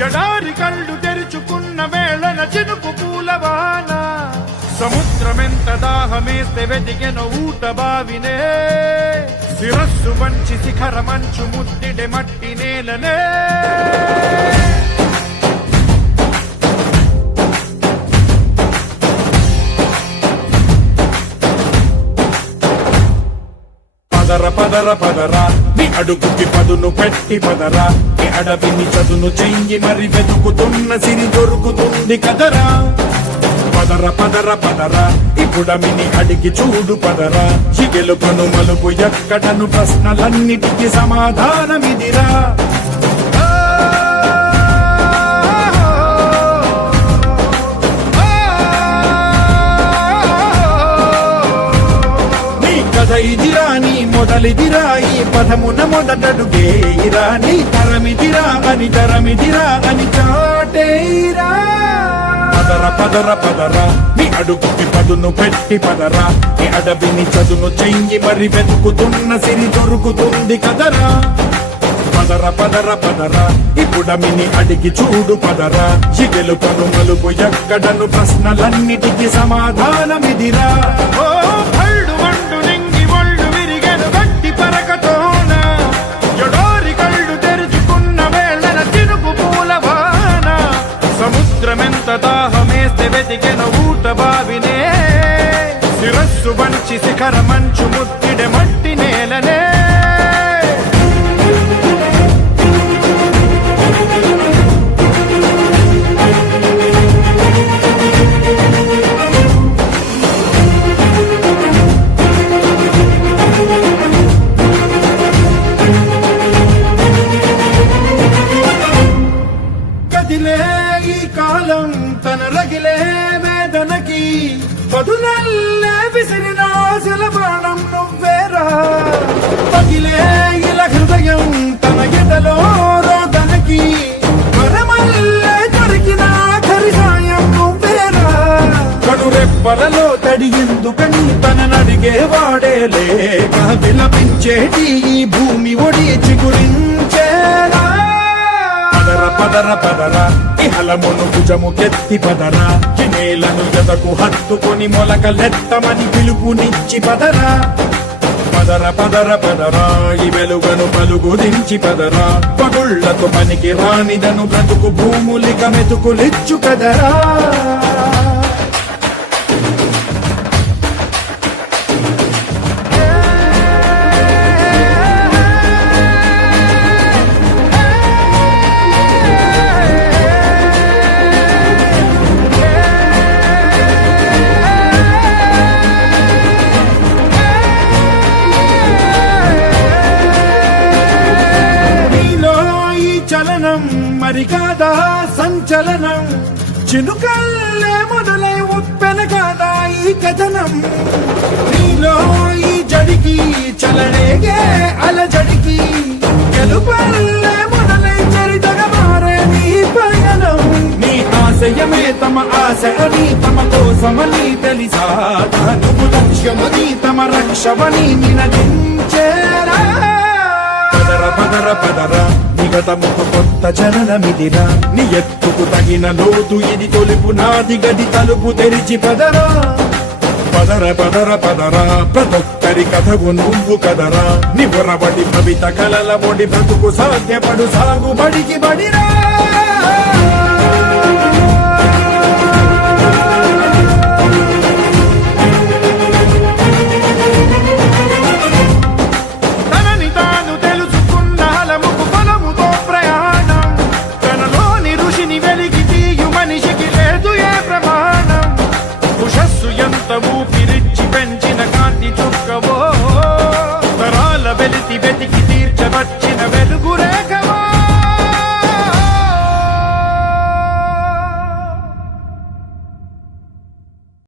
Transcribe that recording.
ఎడారి కళ్ళు తెరుచుకున్న వేళన చినుకు పూలవాన సముద్రమెంత దాహమేస్తే వెతికెన ఊట బావినే శిరస్సు వంచి శిఖర మంచు ముద్దిడే మట్టి నేలనే పదర పదర పదరా నీ అడుగుకి పదును పెట్టి పదరా నీ అడవిని చదును చెయ్యి మరి వెతుకుతున్న సిరి దొరుకుతుంది కదరా పదర పదర పదరా ఇప్పుడమిని అడిగి చూడు పదరా చిగెలుపను మలుపు ఎక్కడను ప్రశ్నలన్నిటికీ సమాధానమిదిరా ఇదిరా నీ మొదలిదిరా ఈ పదమున మొదటడుగేయిరా నీ తరమిదిరా అని చాటేరా పదర పదర పదరా నీ అడుగుకి పదును పెట్టి పదరా నీ అడవిని చదును చెయ్యి మరి వెతుకుతున్న సిరి దొరుకుతుంది కదరా పదర పదర పదరా ఇప్పుడమిని అడిగి చూడు పదరా చిగెలు పను మలుపు ఎక్కడను ప్రశ్నలన్నిటికీ సమాధానమిదిరా సముద్రమెంత దాహమేస్తే వెతికెన ఊట బావినే శిరస్సు వంచి శిఖర మంచు ముద్దిడే మట్టి నేలనే కాలం తన రగిలే వేదనకి పదునల్లే విసిరిన ఆశల బాణం నువ్వేరా పగిలే ఇలా హృదయం తన ఎదలో రోదనకి వరమల్లే దొరికిన ఆఖరి సాయం నువ్వేరా కడురెప్పలలో తడి ఎందుకని తననడిగే వాడే లేక విలపించేటి ఈ భూమి ఒడి చిగురించేరా పదర పదరా ఇహలమును భుజముకెత్తి పదరా నేలను ఎదకు హత్తుకొని మొలకలెత్తమని పిలుపునిచ్చి పదరా పదర పదర పదరా ఈ వెలుగను పలుగు దించి పదరా పగుళ్లతో పనికి రానిదను బ్రతుకు భూములిక మెతుకులిచ్చు కదరా మరి కాదా సంచలనం చినుకల్లే మొదలై ఉప్పెన కాదా ఈ కథనం నీలో ఈ జడికి చలనేగే అలజడికి గెలుపల్లే మొదలై చరితగా మారే నీ పయనం నీ ఆశయమే తమ ఆశ అని తమ కోసమని తెలిసా నువ్వు లక్ష్యమని తమ రక్షమని నినదించేరా పదర పదర పదరా నిగతముకు కొత్త జననమిదిరా నీ ఎత్తుకు తగిన లోతు ఇది తొలుపు నాది గది తలుపు తెరిచి పదరా పదర పదర పదరా ప్రతొక్కరి కథకు నువ్వు కదరా నివరబడి భవిత కలల ఒడి బ్రతుకు సాధ్యపడు సాగుబడికి బడిరా